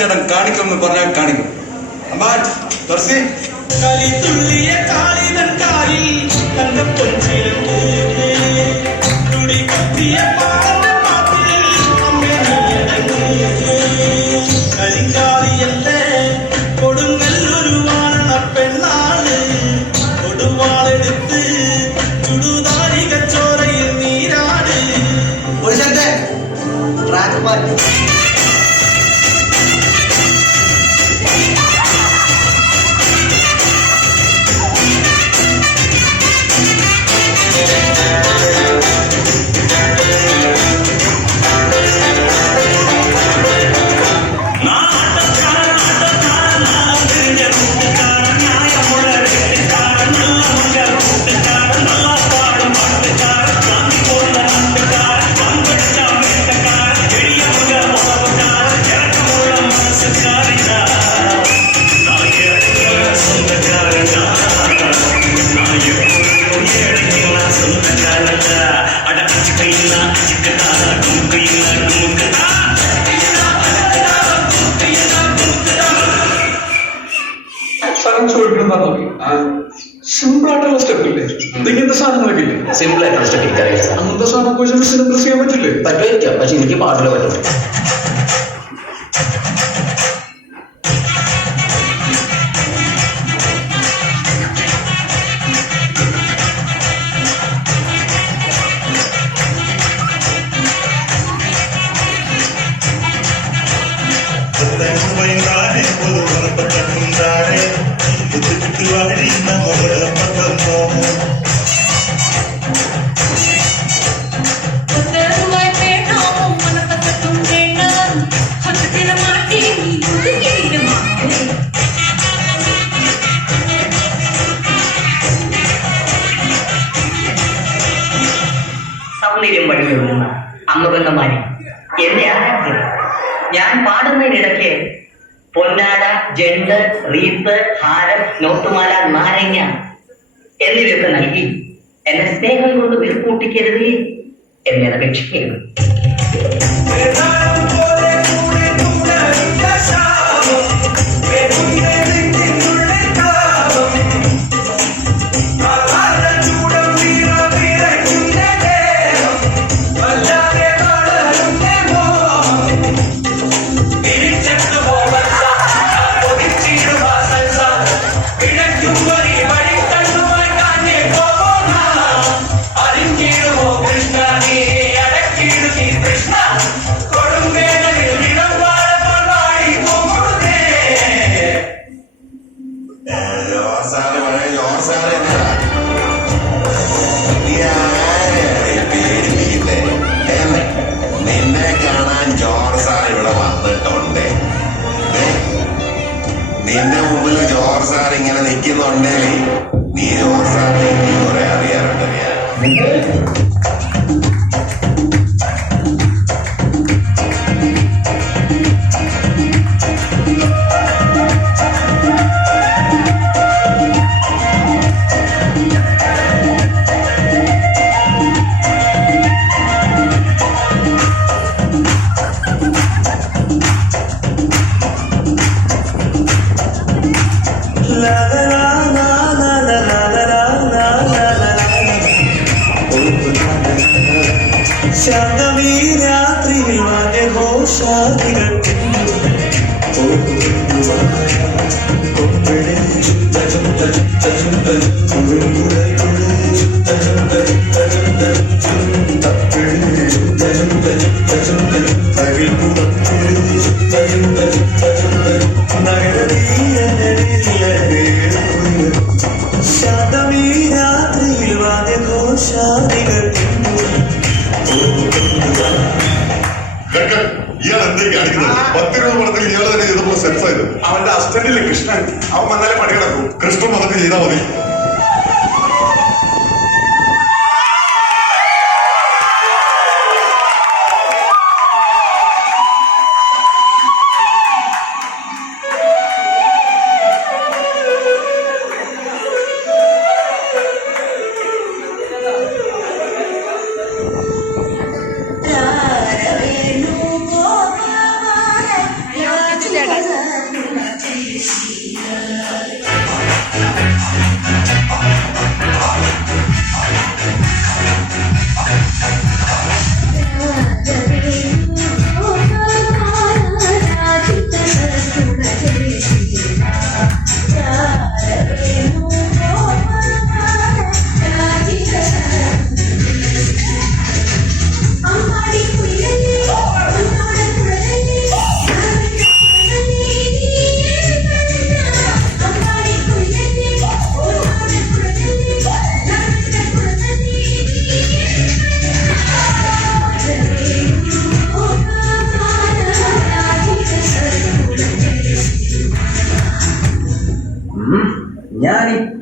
ചേട്ടൻ കാണിക്കും എന്ന് പറഞ്ഞാൽ കാണിക്കും. സിമ്പിൾ ആയിട്ടുള്ള സ്റ്റെപ്പ് ഇല്ലേ? ഇങ്ങനത്തെ സാധനങ്ങളൊക്കെ ഇല്ലേ? സിമ്പിൾ ആയിട്ടുള്ള സ്റ്റെപ്പ് എനിക്കറിയില്ല. അങ്ങനത്തെ സാധനം ഇംപ്രസ് ചെയ്യാൻ പറ്റില്ലേ? പറ്റുമായിരിക്കാം, പക്ഷെ എനിക്ക് പാട്ടില്ല പറ്റും. സൗന്ദര്യം വഴിയൊഴുകുന്ന അമ്മബന്ധമാരി എന്നെ ആരാധ്യം. ഞാൻ പാടുന്നതിനിടയ്ക്ക് പൊന്നാട, ജണ്ട്, റീത്ത്, ഹാരം, നോട്ടുമാല, നാരങ്ങ എന്നിവയൊക്കെ നൽകി എന്നെ സ്നേഹം കൊണ്ട് വീർപ്പൂട്ടിക്കരുതേ എന്നെ അപേക്ഷിക്കരുത്. നിന്റെ മുമ്പിൽ ജോർജ് സാർ ഇങ്ങനെ നിൽക്കുന്നുണ്ടേ, നീ ജോർജ് സാറിനെ കുറെ അറിയാറുണ്ട് ഞാൻ. ശാന്തമീ രാത്രിയിൽ വാദ്യഘോഷാദികൾ ശാന്തമീ രാത്രിയിൽ വാദ്യഘോഷാദികൾ ഇയാൾ എന്തേ കാണിക്കുന്നത്? 10 രൂപ പണത്തിൽ ഇയാൾ തന്നെ ചെയ്തപ്പോൾ സെൻസ് ആയത്. അവന്റെ അസിസ്റ്റന്റിലെ കൃഷ്ണൻ, അവൻ വന്നാലേ പണി കിടക്കും. കൃഷ്ണൻ വന്നിട്ട് ചെയ്താൽ മതി.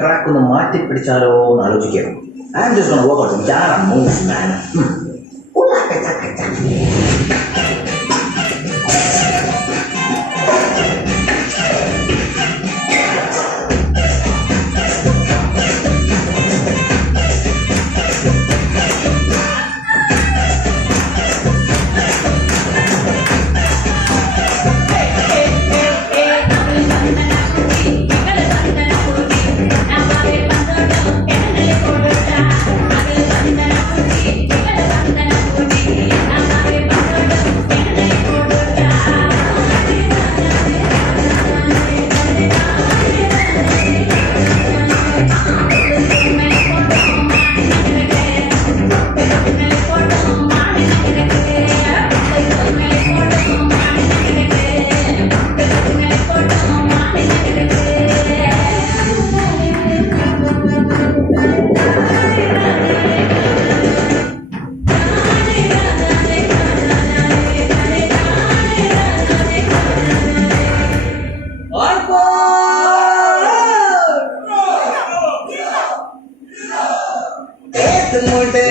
ട്രാക്ക് ഒന്ന് മാറ്റി പിടിച്ചാലോ എന്ന് ആലോചിക്കണം. I am just gonna work out jara moves man. ഏറ്റുമുട്ട്